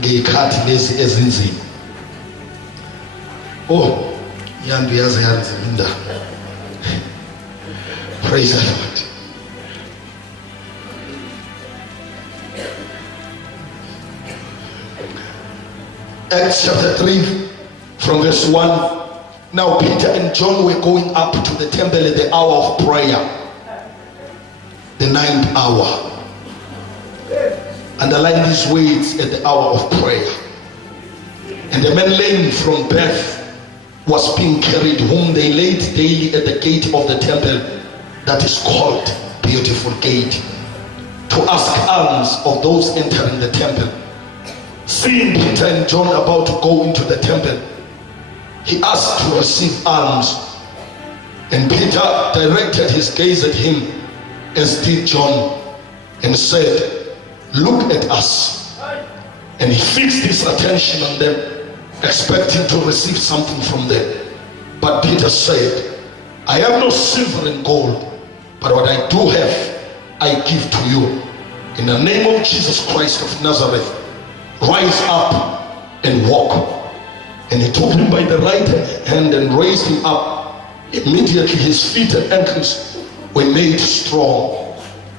ngeyikhathi lezi ezinzima. Oh, yandu yaze yanzima indaba. Praise the Lord. Acts chapter 3 from verse 1. Now Peter and John were going up to the temple at the hour of prayer, the 9th hour. Underline these words, at the hour of prayer. And the man lame from birth was being carried, whom they laid daily at the gate of the temple, that is called Beautiful Gate, to ask alms of those entering the temple. Seeing Peter and John about to go into the temple, he asked to receive alms. And Peter directed his gaze at him, as did John, and said, "Look at us." And he fixed his attention on them, expecting to receive something from them. But Peter said, "I have no silver and gold, but what I do have, I give to you. In the name of Jesus Christ of Nazareth, rise up and walk." And he took him by the right hand and raised him up. Immediately his feet and ankles were made strong.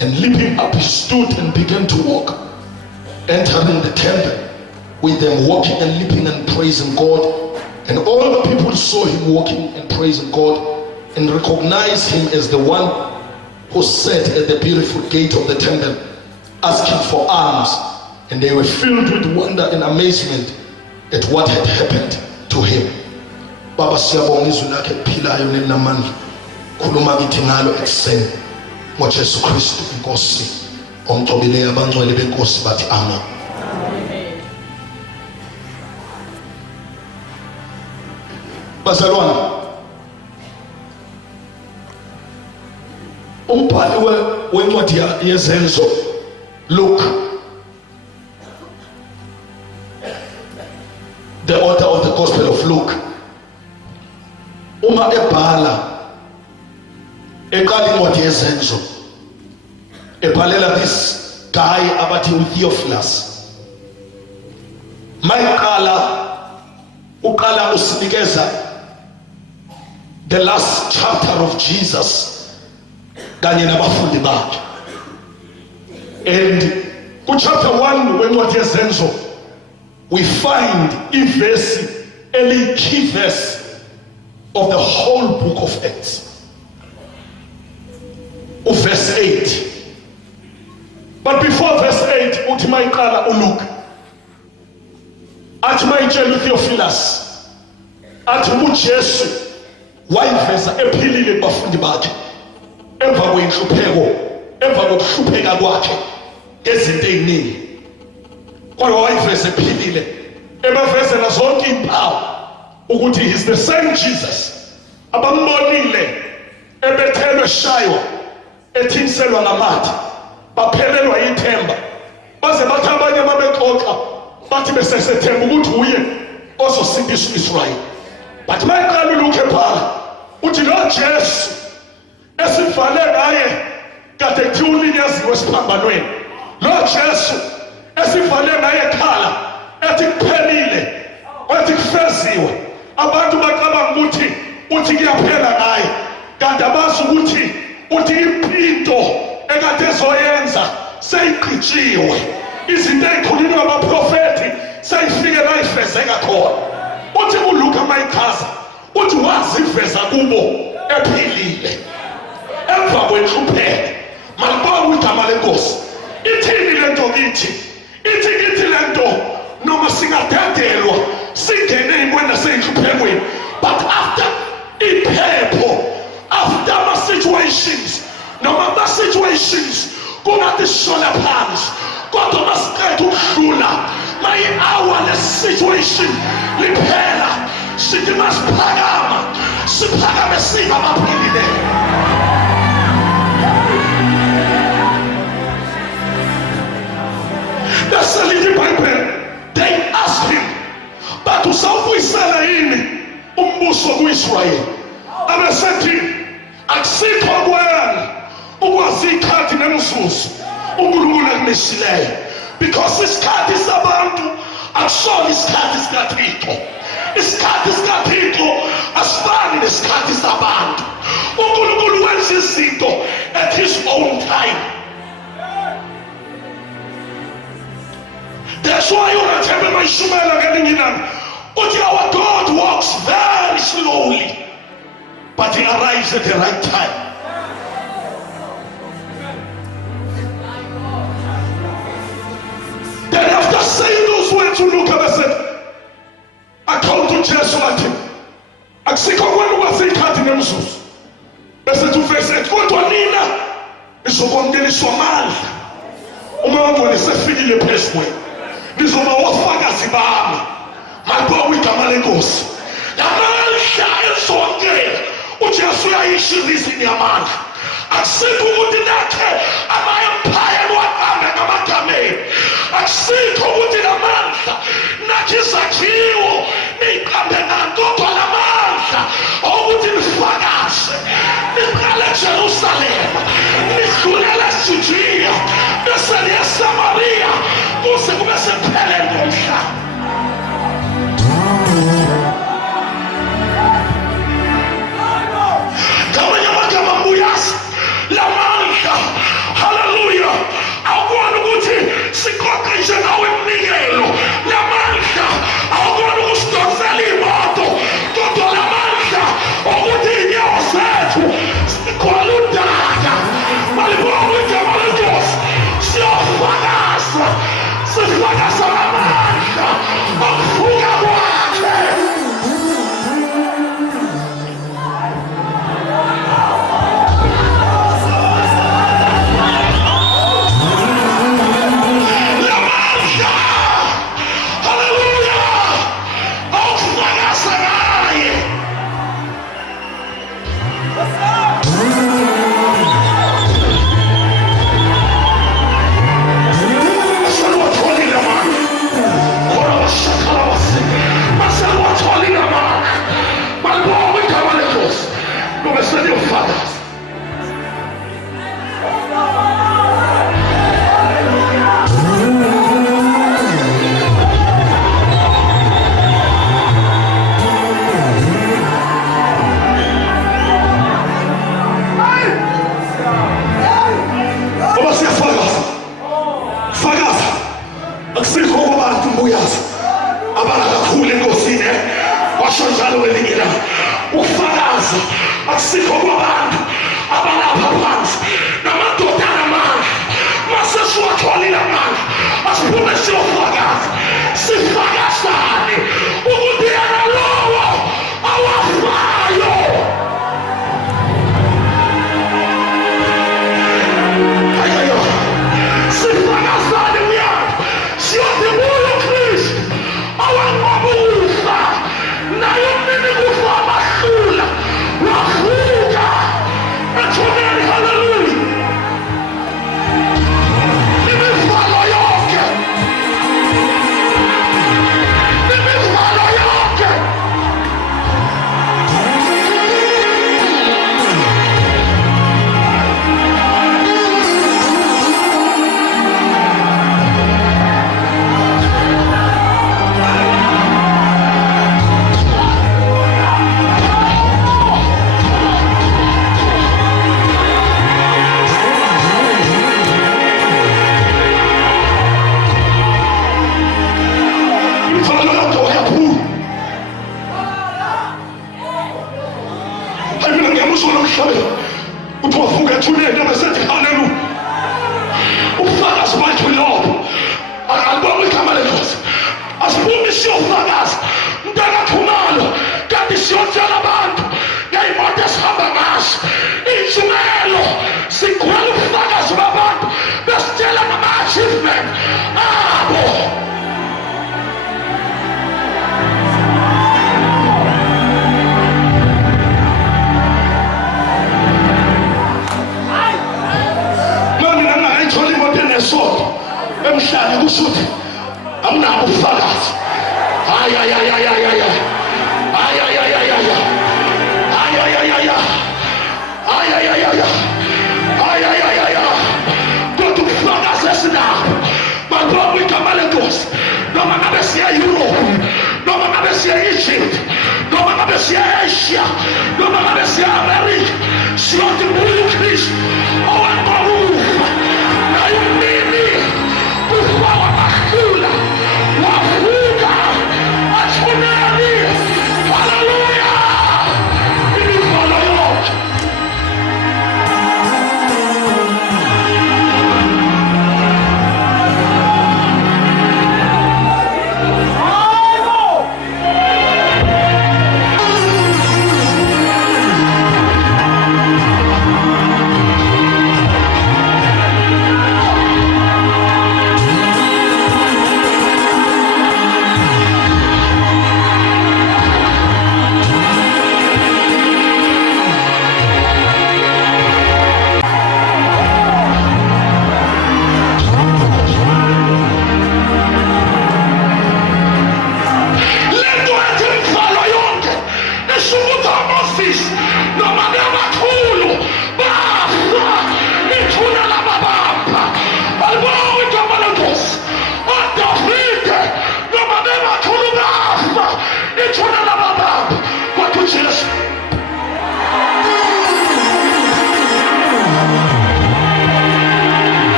And leaping up, he stood and began to walk. Entering the temple with them, walking and leaping and praising God. And all the people saw him walking and praising God, and recognized him as the one who sat at the beautiful gate of the temple, asking for alms. And they were filled with wonder and amazement at what had happened to him. Baba, siyabonga izwi lakhe eliphilayo nelinamandla. Khuluma kithi ngalo ekuseni. NgoJesu Kristu inkosi omgcobileyo, abangcwele benkosi bathi amen. Bazalwane, umbhali wencwadi yezenzo Luke, the author of the Gospel of Luke, uma ebhala eqala incwadi yezenzo, ebhalela this guy abathi uTheophilus. Mayiqala uqala usinikeza the last chapter of Jesus kanye nabafundi bakhe. And ku chapter 1 wencwadi yezenzo we find ivesi, a key verse of the whole book of Acts. Verse 8. But before verse 8, uthi mayiqala uLuke, athi mayitshela uTheophilus, athi uJesu wayiveza ephilile kubafundi bakhe emva kwenhlupheko, emva kokuhlupheka kwakhe ngezinto eziningi. Kodwa wayiveza ephilile, ebavezela zonke impawu ukuthi he is the same Jesus abambonile ebethelwe shaywa, ethinselwa ngamathe, baphelelwa yithemba, baze bathi abanye babexoxa bathi besesethemba ukuthi uye ozosindisa uIsrael. But mayiqala uLuke ebhala uthi lo Jesu esivale ngaye kade kuthiwa ulinyaziwe esiphambanweni, lo Jesu esivale ngaye ekhala ethi kuphelile, ethi kufeziwe, abantu bacabanga ukuthi kuyaphela ngaye, kanti abazi ukuthi impinto ekade ezoyenza seyiqitshiwe. Izinto ezikhulunywa abaprofeti seyifike la ifezeka khona. Uthi uLuke mayichaza uthi waziveza kubo ephilile emva kwenhlupheko. Malibona igama lenkosi ithini lento kithi, ithi kithi lento noma singadedelwa singene ey'mweni nasey'nhluphekweni, but after iphepho, after ama situations noma ama situations kungathi sishona phansi, kodwa masiqeda ukudlula mayi-hour le-situation liphela, sithi masiphakama siphakame singabaphilileyo. That's the little Bible. They asked him, but usawubuyisela yini umbuso ku-Israyeli? Abesethi akusikho kwena ukwazi ikhathi nemzuzu uNkulunkulu akumisileyo, because isikhathi sabantu akusona isikhathi sikaThixo. Isikhathi sikaThixo asifani nesikhathi sabantu. uNkulunkulu wenza izinto at his own time. That's why uNathebe mayishumela ngelinginani uthi our God walks very slowly but he arrives at the right time. Then after saying those words uLuka said, according to Jesu wathi akusikho kwenu kwasikhathi nemzuzu bese verse 8 kodwa nina izokwamukeliswa amandla uma wabona esefikile phezu kwenu nizoba ofakazi bami mayibo igama lenkosi lamandla ezongela uJesu uyayisho izini yamandla akusikho ukuthi nakhe ama-empire waqambe ngamagameni akusikho ukuthi lamandla nakhe izakhiwo niqambe nantodwa lamandla ukuthi nifakaze niqale eJerusalema nidlulele eJudiya bese niye eSamariya kuze kube sekupheleni komhlaba. Ngamanye amagama mbuyazi lamandla haleluya awukwazi ukuthi siqoqe nje nawe iminikelo lamandla awukwazi ukusidonsela imoto kodwa lamandla ukuthi inyawo zethu sikhwala udaka malibona igama lenkosi siyofakaza sifakaza lamandla akuvuka kwakhe. Akusikho kwabantu abalapha phansi namadoda amandla mase siwatholile amandla asiphume siyofakaza sifakazane ukuthi yena lowo awafayo ayayo sifakazane uyaphi siyothi kuyo Kristu awanqobufa nayo mnini kufa amahlula wavuka ethuneni haleluya imivalo yonke emhlane kusuthi awunabo ubufakazi kodwa ubufakazi esinabo mayibo igama lenkosi noma ngabe siya Europe, noma ngabe siya Egypt, noma ngabe siya Asia, noma ngabe siya America, siyothi kuye uKristu owanqoba naye umnini kufa wamahlula wavuka athuneni. Haleluya! Imivalo yonke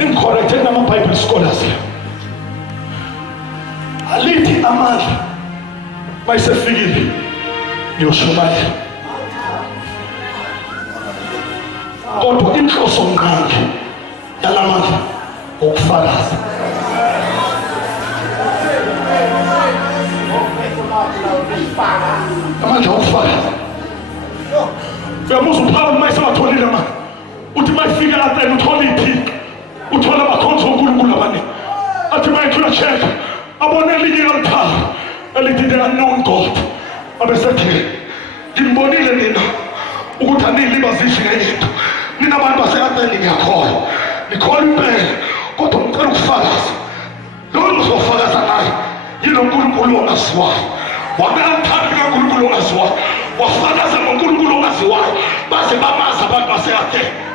incorrected nama-Bible scholars alithi amandla mayisefikile ngiyoshumayela, kodwa inhloso nqangi yalamandla ukufakaza. Amandla okufakaza uyamuza uPawulu mayisebatholile manje uthi mayifika lapha uthola iphi, uthola abakhonzo uNkulunkulu abaningi athi mayethula check abone elinye alithatha elithi the unknown God, abesethi ngimbonile nina ukuthi anilibazisi ngenye into, nina abantu base-Atheni ngiyakhola nikhola impela, kodwa ngicela ukufakaza lolu uzofakaza naye yilo nkulunkulu ongaziwayo, wabeamthatha kaNkulunkulu ongaziwayo, wafakaza ngoNkulunkulu ongaziwayo baze bamazi abantu base-Atheni.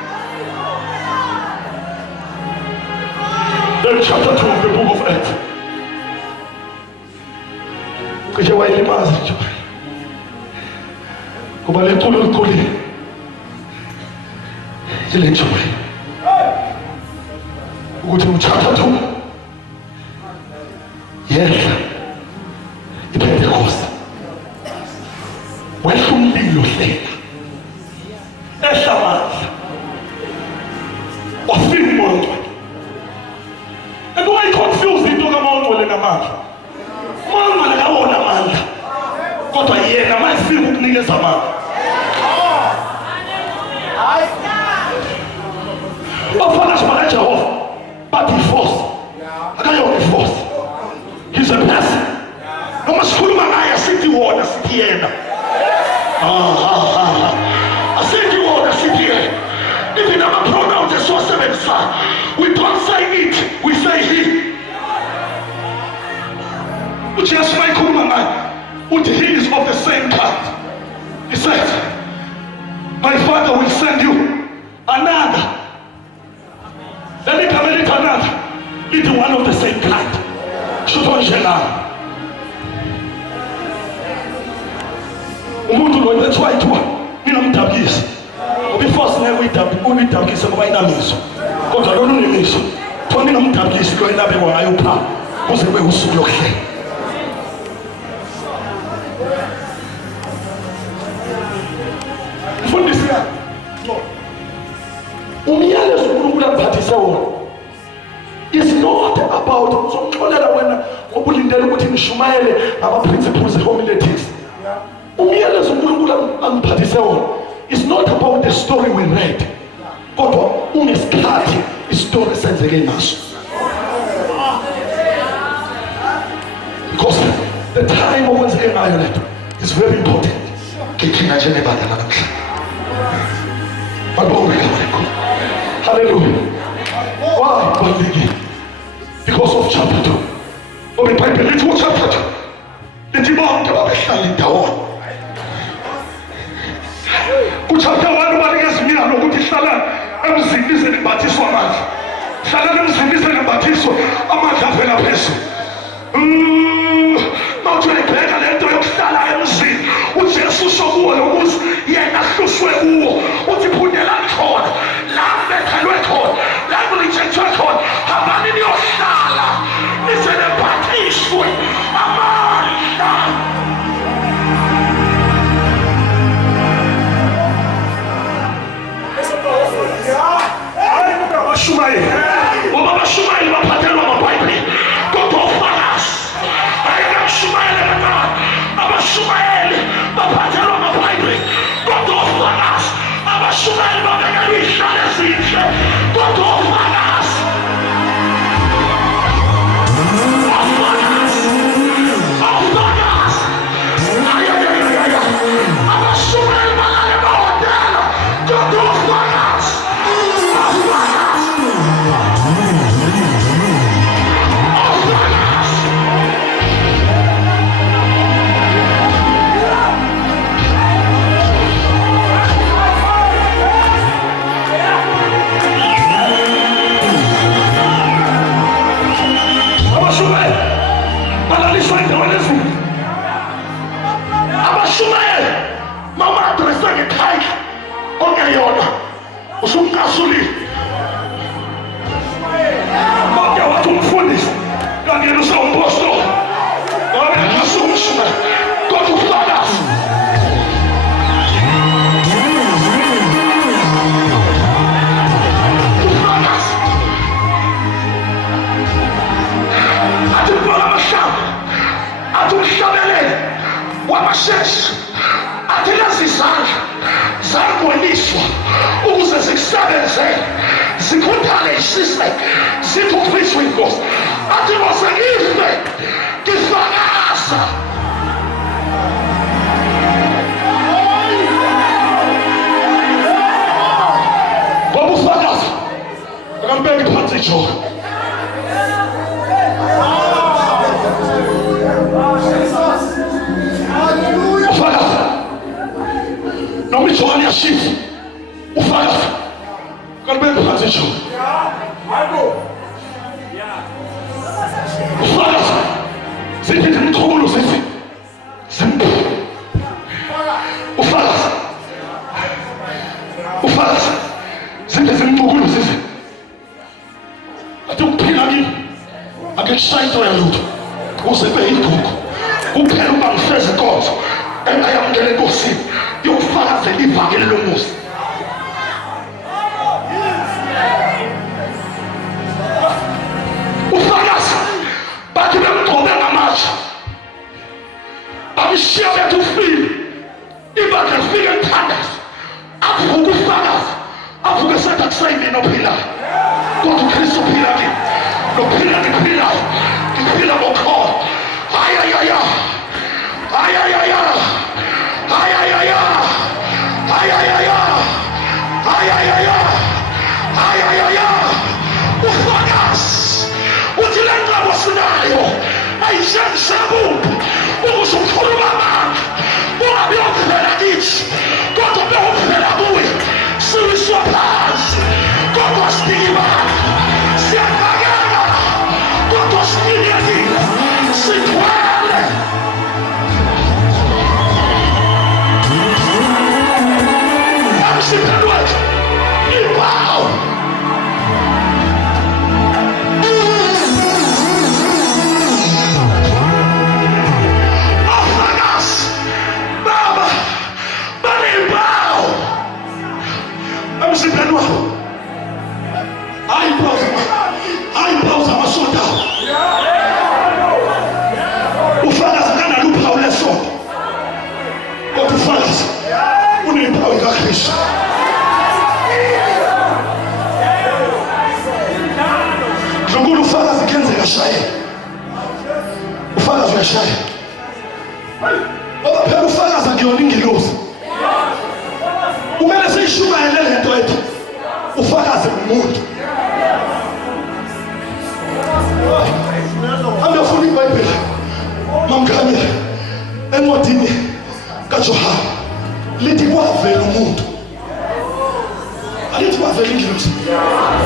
Then chapter 2 of the book of Acts. Cishe wayilimazi nje kuba le ntulo likhulile yile njoli ukuthi uchapter 2 yehla iPentecost, wehla umlilo hlela ehla amandla wafika umoya And why confused into kaMangcwele namandla? uMangcwele kawona amandla. Kodwa yena mayefika ukunikeza amandla. Bafakazi bakaJehova bathi force. Akayona force. He's a person. Noma sikhuluma ngaye sithi wona sithi yena. Asithi wona sithi yena. Even our pronouns are so seven. We don't say it, we say he. uJesu mayikhuluma ngaye uthi he is of the same kind. He says, my Father will send you another. Let me come a little another. It's one of the same kind. Umuntu lo that's why ithiwa mina mdabukisi. Before sinekuyidabukisa ngoba inamiso. Kodwa lolu unemiso. Kuthiwa mina mdabukisi lo enabekwa ngayo pha kuze kube usuku lokuhlela. Mfundisi ya. Umyalezo uNkulunkulu aphathise wona. It's not about uzomxolela wena obulindele ukuthi nishumayele ama-principles e-homiletics. Umyalezo uNkulunkulu angiphathise wona. It's not about the story we read. Kodwa unesikhathi istory senzeke ngaso. Because the time okwenzeke ngayo lento is very important. Kithina njengebandla namhla. Babonge kakhulu. Hallelujah. Why balulekile? Because of chapter 2. Obe Bible lithi chapter 2. Lithi bonke babehlala ndawonye. Kuchapter 1 banikeza imiyalo ukuthi hlala emzini izelibathiswa amandla. Hlala emzini izelibathiswa amandla avela phezulu. Mawuthi uyibheka lento yokuhlala emzini uJesu sokuwo lokuthi yena ahluswe kuwo uthi phundela khona la bethelwe khona la kulitshethwe khona hambani niyohlala nizelebhathishwe amandla. Abashumayeli ngoba abashumayeli baphathelwa amaBhayibheli kodwa ufakazi ayikashumayeli kancane. Abashumayeli baphathelwa amaBhayibheli kodwa ufakazi. Abashumayeli babekelwa izihlalo ezinhle kodwa ufakazi. Abashumayeli balale emahhotela kodwa ufakazi. Abashumayeli mama adresa ngekhaya ongeyona usumkasulile bonke wathi umfundisi kanti yena usawumpostoli ngabe ngasumshumayeli kodwa ufakazi. Athi kubona amahlamvu athi umhlabelele wamasheshe athi lezi izandla zaboniswa ukuze zikusebenzele zikhuthale isizwe zithi uKristu inkosi. Athi ngose ngife ngifakaza. Ngoba ufakaza akambeki phansi ijoka. Ufakaza noma ijoka liyashifa ufakaza akambeki phansi ijoka. Ufakaza zithi zimthukulu zithi zimbu. Ufakaza zithi zimthukulu zithi athi ukuphila kimi akushayi into yalutho uzebe igugu kuphela uma ngifeze inkonzo engayamukela enkosini yokufakazela ivangeli lomusa. Ufakaza Kipila moko. Ayayaya. Ayayaya. Ayayaya. Ayayaya. Ayayaya. Ayayaya. Ufagas. Utilanga wasinayo. Aishan sabu. Umusumkurumama. Uabio kuperadich. Koto beo kuperadui. Sui sua paz. Koto astigma. Se apagara. Koto astigma. Se tuale. Vamos se perdoar. E pau. Se perdoar. Ai, pausa, masota. O falas kana lupa ule so. Quando falas, o nem pau igual Cristo. Jogou falas kenze gashaye. O falas gashaye. Oba pelo falas agioningi lose. Umeleze ishuma elele nto ethu ufakaze umuntu amefuna iBhayibheli mamkhamile encwadini kaJohane lithi kwavela umuntu alithi kwavela ingilosi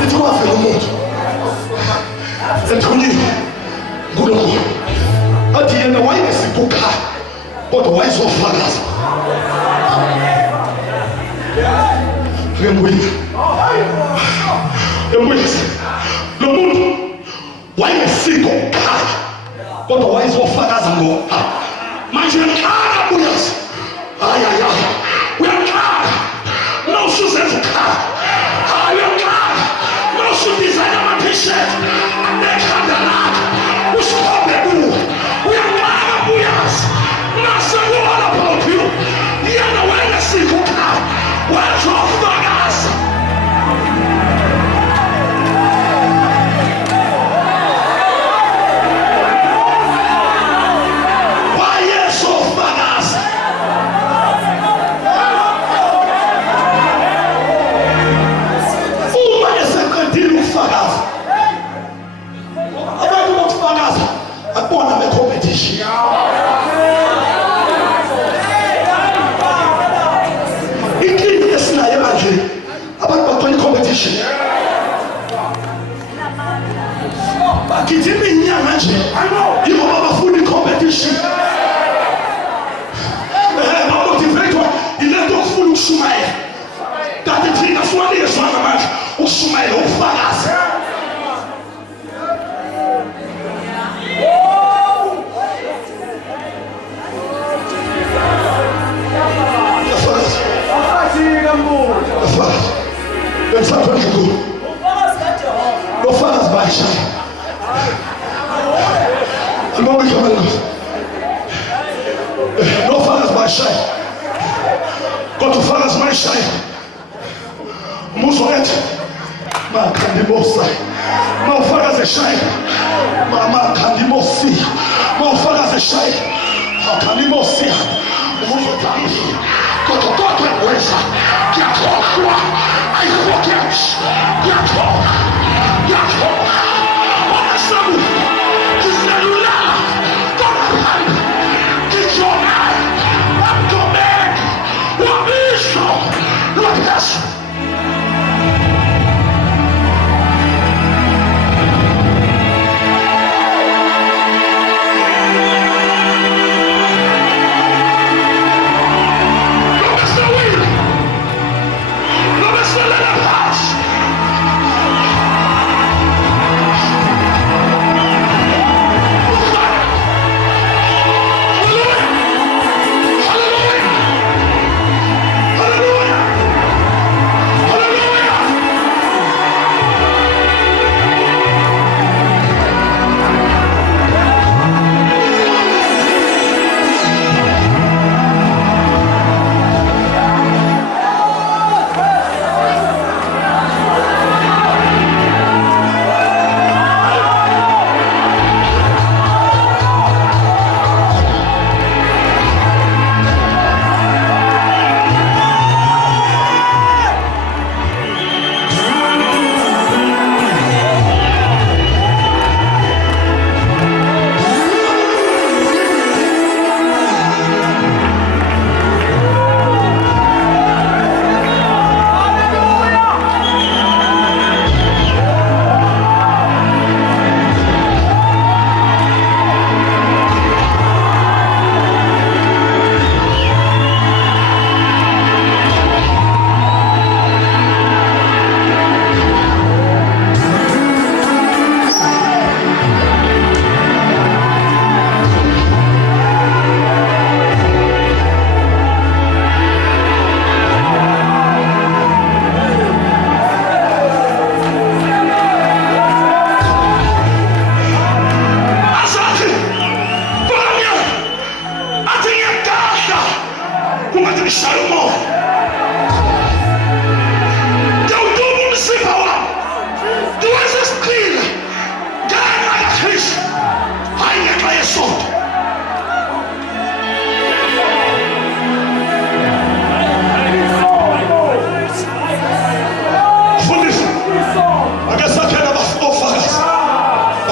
lithi kwavela umuntu ethunyini nguNkulunkulu athi yena wayesikukhala kodwa wayezofakaza lo muntu wayesiko khaya kodwa wayezofakaza ngoba manje uyakhala buyazi ayaya uyakhala nawusuzenza ukhaya uyakhala nawusudesign ama-t-shirt nekhanda lakho usikhombe kuwo uyakhala buyazi naseku-all about you yena wayesiko khaya wayezofakaza. Bakijimi nyama nje. Yiko mabafuni competition. Motivator ile ndo kufuna ukushumayela. Kanti thina siwalike sona manje ukushumayela ufakazi. No falas baixa. No falas baixa. Quando falas baixa, musoete, macandimosa. Não falas echai, macandimosi. Não falas echai, macandimosi. Musoete. Quando toca a coisa, que a tua, aí foquete, que a tua, olha sabe, que celular, toca, que jornal, a comer, o bicho, o peço.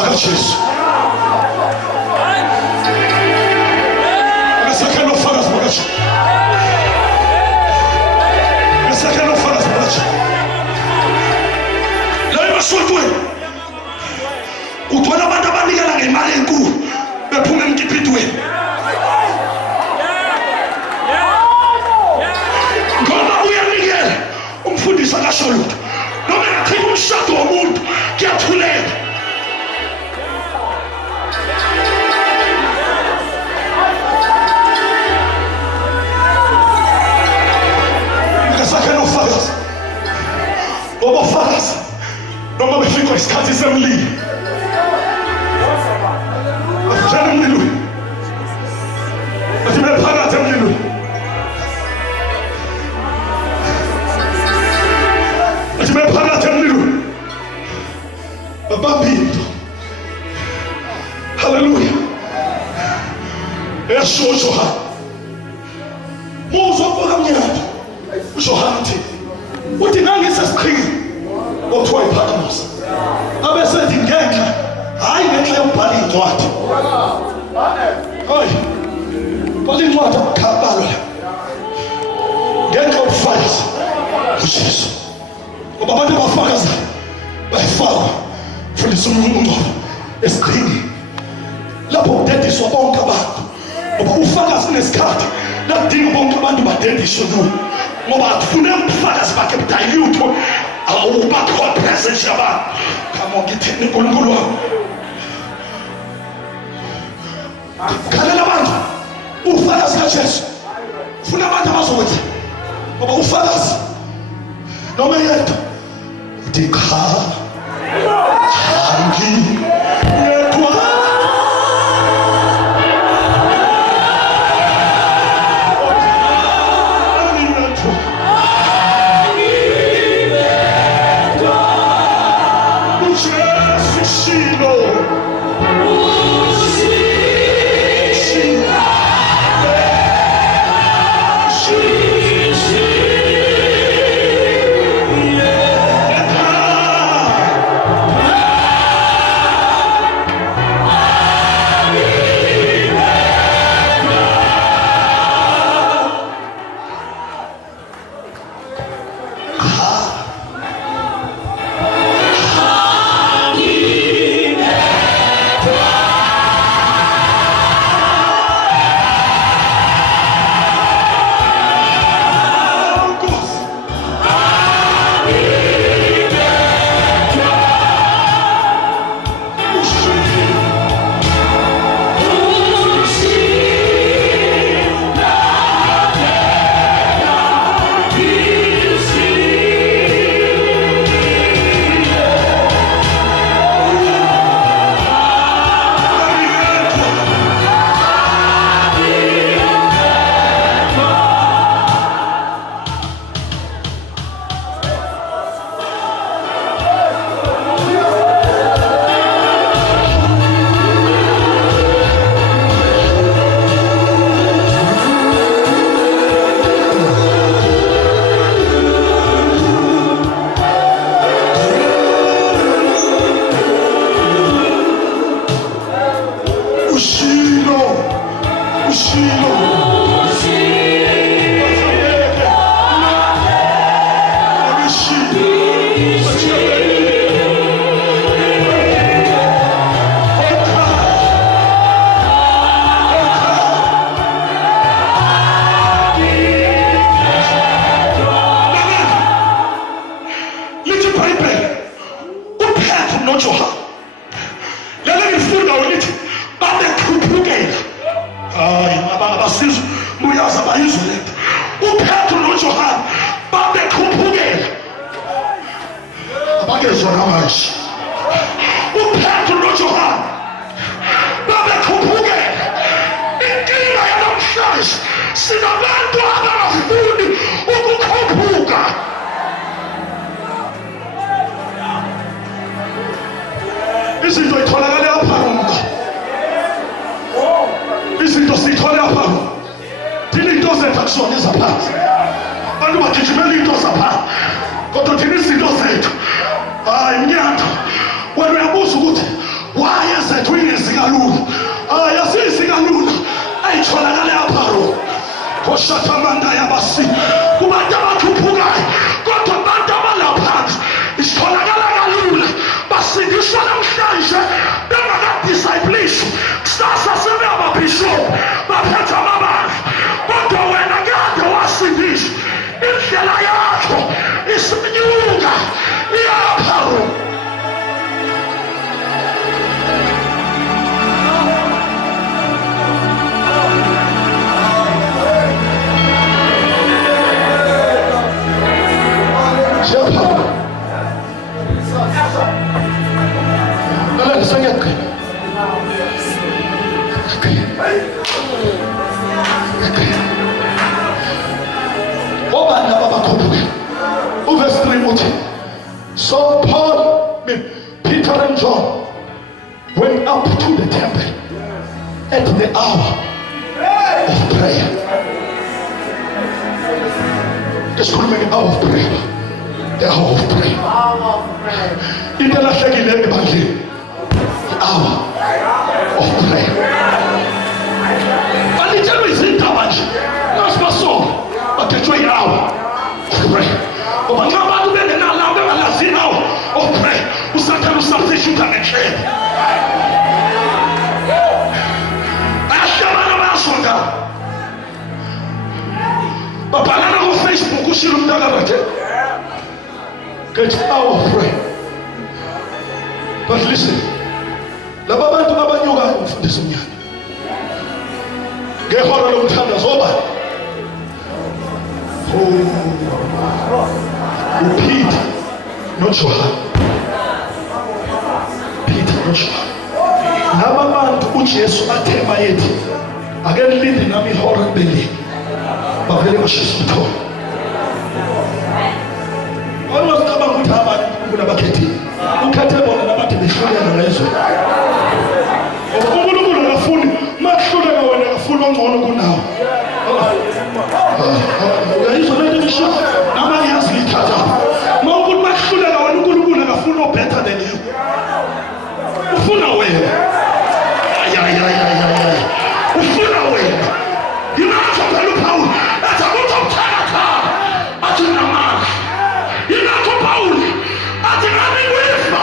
bakajesu. Ngesakhela ufakazi bakajesu. Ngesakhela ufakazi bakajesu. La emasontweni uthola abantu abanikela ngemali enkulu bephuma emkipitweni. Ngoba uyanikela umfundisi akasho lutho. Noma ngathini umshado womuntu kuyathuleka. Ngesakhela ufakazi. Ngoba ufakazi noma befika isikhathi semlilo afishane emlilweni, athi bephakathi emlilweni, athi bephakathi emlilweni babambe into. Haleluya. Esho uJohane muzwa kamnyama. uJohane uthi ngangisesiqhingini okuthiwa iPatmos, abesethi ngenhla, hayi ngenhla yokubhala incwadi. Hayi bhala incwadi akukhabalwa ngenhla yokufakaza uJesu. Ngoba abantu abafakaza bayifakwa fundisa umuntu esiqhingini lapho kudediswa bonke abantu. Ngoba ufakazi kunesikhathi lakudinga bonke abantu badediswe kuwo, ngoba akufune ubufakazi bakhe budayilutho awubakho presence yabantu. Come on, ngithini uNkulunkulu wami. Khalela abantu ufakazi kaJesu. Ufuna abantu abazokwenza, ngoba ufakazi noma yedwa uthi cha angiyedwa. uPetro noJohane babekhuphukela. Inkinga yanamhlanje sinabantu abangafuni ukukhuphuka. Izinto itholakala lapha ngoba izinto sithola lapha thina into zethu akusona ezaphansi. Abantu bagijimela into zaphansi kodwa thina izinto zethu hayi mnyango. Wena uyabuza ukuthi why shatamanda yabasi kubantu abakhuphukayo kodwa abantu abalaphansi isitholakala kalula basindiswa namhlanje bengakadisayipliswa kusasa sebeyababhishophu baphethe amabandla kodwa wena kade wasindiswa indlela yakho isinyuka iyaphawu Verse 3, so Paul, Peter and John went up to the temple at the hour of prayer. Just remember the hour of prayer. The hour of prayer. The hour of prayer. And it's always in Tabash. That's my song. But the hour of prayer. But I'm not going to allow them to see now of prayer. Who sometimes substitute and a trade. I shall not answer that. But I don't know Facebook. Who should have done it? Get out of prayer. But listen. The Baba to Baba Yoga from this one. Get hold of the time over. Peter, not sure. Peter, not sure. Laba bantu uJesu athema yethi ake lindi nami ihora libeli bavele bashisa umtholo. Almost kama ukuthi abantu kunabakhethi ukhethe bona nabathi behluleka lezo. UNkulunkulu akafuni makuhluleka wena akafuni ongcono kunawo. Uyayizwa lento ngisho namanye yazithatha. Mawukuthi makuhluleka wena uNkulunkulu akafuni o better than you. Ufuna wena. Ufuna wena. Yinacho phela Paul. Athi akuthokuthatha. Athi namanga. Yinacho Paul. Athi ngani kuyifa.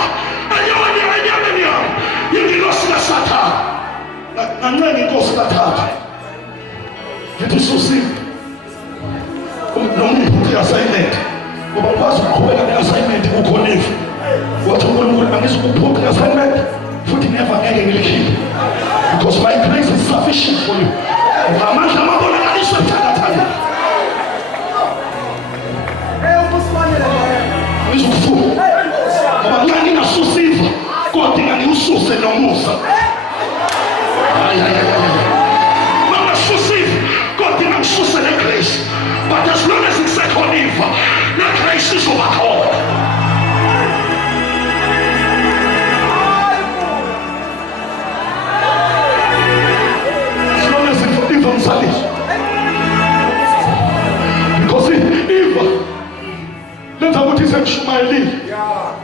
Anyoni yingilosi kaSathane. Nancane inkosi kathathu. Yithi susiwe. Noma iphupho assignment. Ngoba kwazi ukuqhubeka ne-assignment ukhonifu. Wathi uNkulunkulu angizukuphupha i-assignment futhi never ngeke ngilikhiphe. Because my grace is sufficient for you. Amandla amabonakaliswe buthakathaka. Ngizokufuna. Ngoba nxa ngingasusiva kodwa ngiwususe nomusa. Mama susiva kodwa ngiwususe ne-grace. But as long as it's sekhoniva, the grace is overcome. Because Eva, let's have what he said, Shumaili,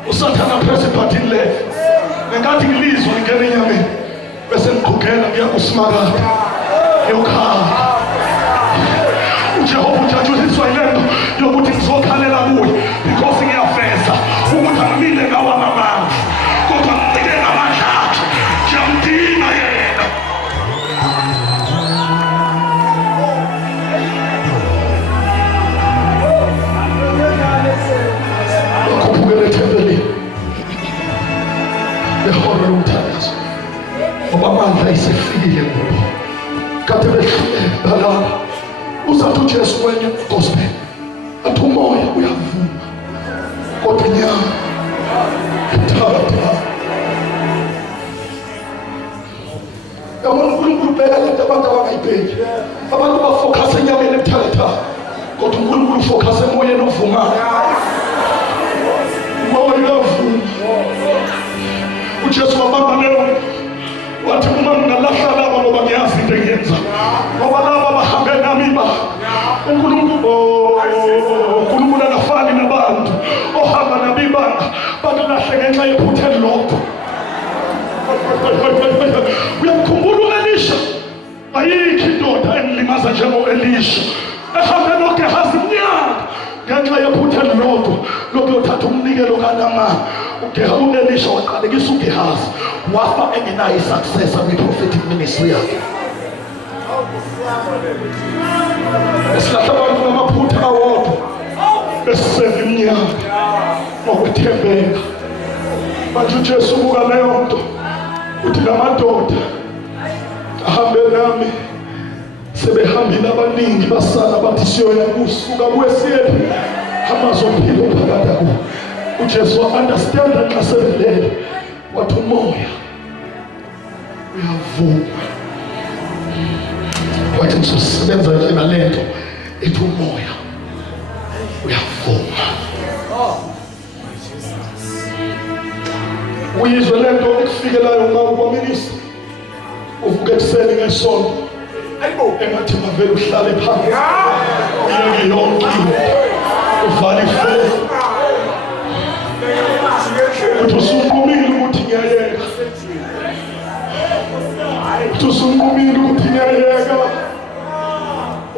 usathana presi button left. Nengathi ngilizwe ngene nyame. Bese ngikhokela kuya kusimaka. Yokhala. uJehova ujajuliswa ilento yokuthi ngizokhalela kuye because ngiyafeza ukuthi angimile ngawa amanga kodwa ngicike ngamandla akhe ngiyamdinga yena. Ukhuphukele thembelini ehora lomthandazo ngoba amandla esefikile kubo kade behluleka balapha. Uzathi uJesu kwenye gospel athi umoya uyavuma kodwa inyama ithatha. Yabona uNkulunkulu ubeka lento abantu abangayibheki. Abantu bafocus enyameni ebuthakathaka kodwa uNkulunkulu ufocus emoyeni ovumayo. Umoya uyavuma. uJesu wabamba leyo wathi uma ngingalahla laba ngoba ngiyazi into engiyenza ngoba laba bahambe nami ba uNkulunkulu akafani nabantu ohamba nabibanga bakulahle ngenxa yephutha elilodwa. Uyamkhumbula uElisha? Ayikho indoda enilimaza njengo-Elisha ehambe noGehazi umnyaka ngenxa yephutha elilodwa lokuyothatha umnikelo kaNamani. UNelisha waqalekisa uGehazi wafa engenayo isuccessor kwi-prophetic ministry yakhe. Esilahla abantu ngamaphutha awodwa esiseva iminyaka ngokuthembeka. Manje uJesu ubuka leyo nto uthi lamadoda ahambe nami sebehambile abaningi basala bathi siyoya kusuka kwesiyephi amazwi ophilo phakathi kubo. uJesu wa-understanda nxa sebelele wathi umoya uyavuma. Wathi ngizosebenza ngale nto ethi umoya uyavuma. Uyizwe le nto ekufikelayo ngakubaminiswa uvuka ekuseni ngesonto engathi mavele uhlale phansi uyeke yonke uvale ifele uthi usunqumile ukuthi ngiyayeka, uthi usunqumile ukuthi ngiyayeka.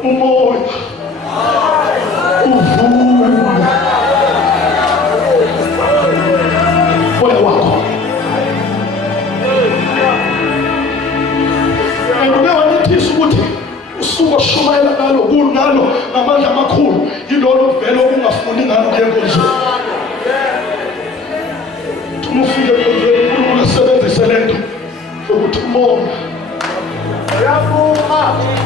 Umoya uvuma moya wakho. Ngiyawanithi ukuthi usuku oshumayela ngalo kunalo ngamandla amakhulu yilolo vele okungafuni ngalo kuye enkonzweni. Ufike uNkulunkulu asebenzise lento ukuthi umoya uyavuma.